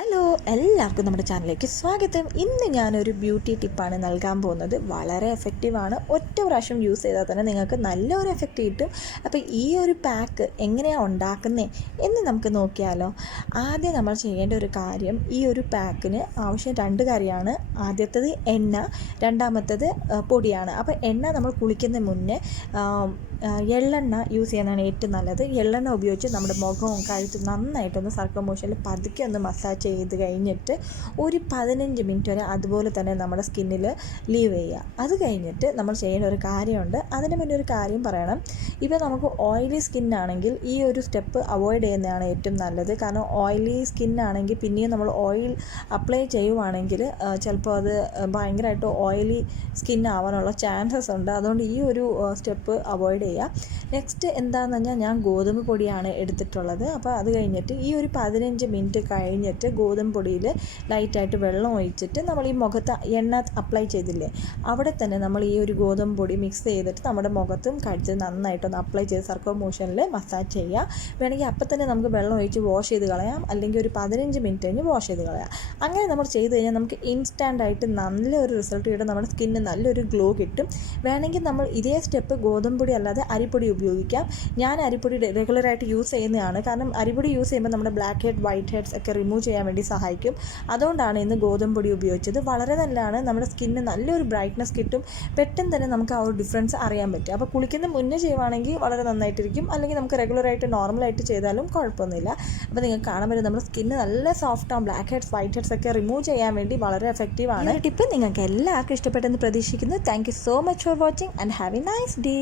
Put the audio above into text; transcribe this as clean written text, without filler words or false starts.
Hello, എല്ലാവർക്കും നമ്മുടെ ചാനലിലേക്ക് സ്വാഗതം. ഇന്ന് ഞാനൊരു ബ്യൂട്ടി ടിപ്പാണ് നൽകാൻ പോകുന്നത്. വളരെ എഫക്റ്റീവാണ്. ഒറ്റ പ്രാവശ്യം യൂസ് ചെയ്താൽ തന്നെ നിങ്ങൾക്ക് നല്ലൊരു എഫക്റ്റ് കിട്ടും. അപ്പോൾ ഈ ഒരു പാക്ക് എങ്ങനെയാണ് ഉണ്ടാക്കുന്നത് എന്ന് നമുക്ക് നോക്കിയാലോ. ആദ്യം നമ്മൾ ചെയ്യേണ്ട ഒരു കാര്യം, ഈ ഒരു പാക്കിന് ആവശ്യം 2 കാര്യമാണ്. ആദ്യത്തേത് എണ്ണ, രണ്ടാമത്തേത് പൊടിയാണ്. അപ്പോൾ എണ്ണ നമ്മൾ കുളിക്കുന്ന മുന്നേ എള്ളെണ്ണ യൂസ് ചെയ്യുന്നതാണ് ഏറ്റവും നല്ലത്. എള്ളെണ്ണ ഉപയോഗിച്ച് നമ്മുടെ മുഖവും കഴുത്തും നന്നായിട്ടൊന്ന് സർക്കിൾ മോഷനിൽ പതുക്കെ ഒന്ന് മസാജ് ചെയ്ത് കഴിഞ്ഞിട്ട് ഒരു 15 മിനിറ്റ് വരെ അതുപോലെ തന്നെ നമ്മുടെ സ്കിന്നിൽ ലീവ് ചെയ്യുക. അത് കഴിഞ്ഞിട്ട് നമ്മൾ ചെയ്യേണ്ട ഒരു കാര്യമുണ്ട്. അതിന് മുന്നേ ഒരു കാര്യം പറയണം. ഇപ്പോൾ നമുക്ക് ഓയിലി സ്കിന്നാണെങ്കിൽ ഈ ഒരു സ്റ്റെപ്പ് അവോയ്ഡ് ചെയ്യുന്നതാണ് ഏറ്റവും നല്ലത്. കാരണം ഓയിലി സ്കിന്നാണെങ്കിൽ പിന്നെയും നമ്മൾ ഓയിൽ അപ്ലൈ ചെയ്യുവാണെങ്കിൽ ചിലപ്പോൾ അത് ഭയങ്കരമായിട്ട് ഓയിലി സ്കിൻ ആവാനുള്ള ചാൻസസ് ഉണ്ട്. അതുകൊണ്ട് ഈ ഒരു സ്റ്റെപ്പ് അവോയ്ഡ് ചെയ്യുക. നെക്സ്റ്റ് എന്താണെന്ന് പറഞ്ഞാൽ ഞാൻ ഗോതമ്പ് പൊടിയാണ് എടുത്തിട്ടുള്ളത്. അപ്പോൾ അത് കഴിഞ്ഞിട്ട് ഈ ഒരു 15 മിനിറ്റ് കഴിഞ്ഞിട്ട് ഗോതമ്പ് പൊടിയിൽ ലൈറ്റായിട്ട് വെള്ളം ഒഴിച്ചിട്ട് നമ്മൾ ഈ മുഖത്ത് എണ്ണ അപ്ലൈ ചെയ്തില്ലേ, അവിടെ തന്നെ നമ്മൾ ഈ ഒരു ഗോതമ്പ് പൊടി മിക്സ് ചെയ്തിട്ട് നമ്മുടെ മുഖത്തും കഴുത്ത് നന്നായിട്ടൊന്ന് അപ്ലൈ ചെയ്ത് സർക്കിൾ മോഷനിൽ മസാജ് ചെയ്യുക. വേണമെങ്കിൽ അപ്പം തന്നെ നമുക്ക് വെള്ളം ഒഴിച്ച് വാഷ് ചെയ്ത് കളയാം, അല്ലെങ്കിൽ ഒരു 15 മിനിറ്റ് കഴിഞ്ഞ് വാഷ് ചെയ്ത് കളയാം. അങ്ങനെ നമ്മൾ ചെയ്ത് കഴിഞ്ഞാൽ നമുക്ക് ഇൻസ്റ്റാൻ്റായിട്ട് നല്ലൊരു റിസൾട്ട് കിട്ടും. നമ്മുടെ സ്കിന്നിന് നല്ലൊരു ഗ്ലോ കിട്ടും. വേണമെങ്കിൽ നമ്മൾ ഇതേ സ്റ്റെപ്പ് ഗോതമ്പ് പൊടി അല്ലാതെ അരിപ്പൊടി ഉപയോഗിക്കാം. ഞാൻ അരിപ്പൊടി റെഗുലറായിട്ട് യൂസ് ചെയ്യുന്നതാണ്. കാരണം അരിപ്പൊടി യൂസ് ചെയ്യുമ്പോൾ നമ്മുടെ ബ്ലാക്ക് ഹെഡ്, വൈറ്റ് ഹെഡ്സ് ഒക്കെ റിമൂവ് ചെയ്യാൻ വേണ്ടി സഹായിക്കും. അതുകൊണ്ടാണ് ഇന്ന് ഗോതമ്പ് പൊടി ഉപയോഗിച്ചത്. വളരെ നല്ലതാണ്. നമ്മുടെ സ്കിന്നിന് നല്ലൊരു ബ്രൈറ്റ്നസ് കിട്ടും. പെട്ടെന്ന് തന്നെ നമുക്ക് ആ ഒരു ഡിഫറൻസ് അറിയാൻ പറ്റും. അപ്പോൾ കുളിക്കുന്ന മുന്നേ ചെയ്യുവാണെങ്കിൽ വളരെ നന്നായിട്ടിരിക്കും. അല്ലെങ്കിൽ നമുക്ക് റെഗുലറായിട്ട് നോർമലായിട്ട് ചെയ്താലും കുഴപ്പമൊന്നുമില്ല. അപ്പോൾ നിങ്ങൾക്ക് കാണാൻ പറ്റും നമ്മുടെ സ്കിന്ന് നല്ല സോഫ്റ്റാണ്. ബ്ലാക്ക് ഹെഡ്സ്, വൈറ്റ് ഹെഡ്സ് ഒക്കെ റിമൂവ് ചെയ്യാൻ വേണ്ടി വളരെ എഫക്റ്റീവാണ്. ഈ ടിപ്പ് നിങ്ങൾക്ക് എല്ലാവർക്കും ഇഷ്ടപ്പെട്ടെന്ന് പ്രതീക്ഷിക്കുന്നു. Thank you so much for watching and have A nice day.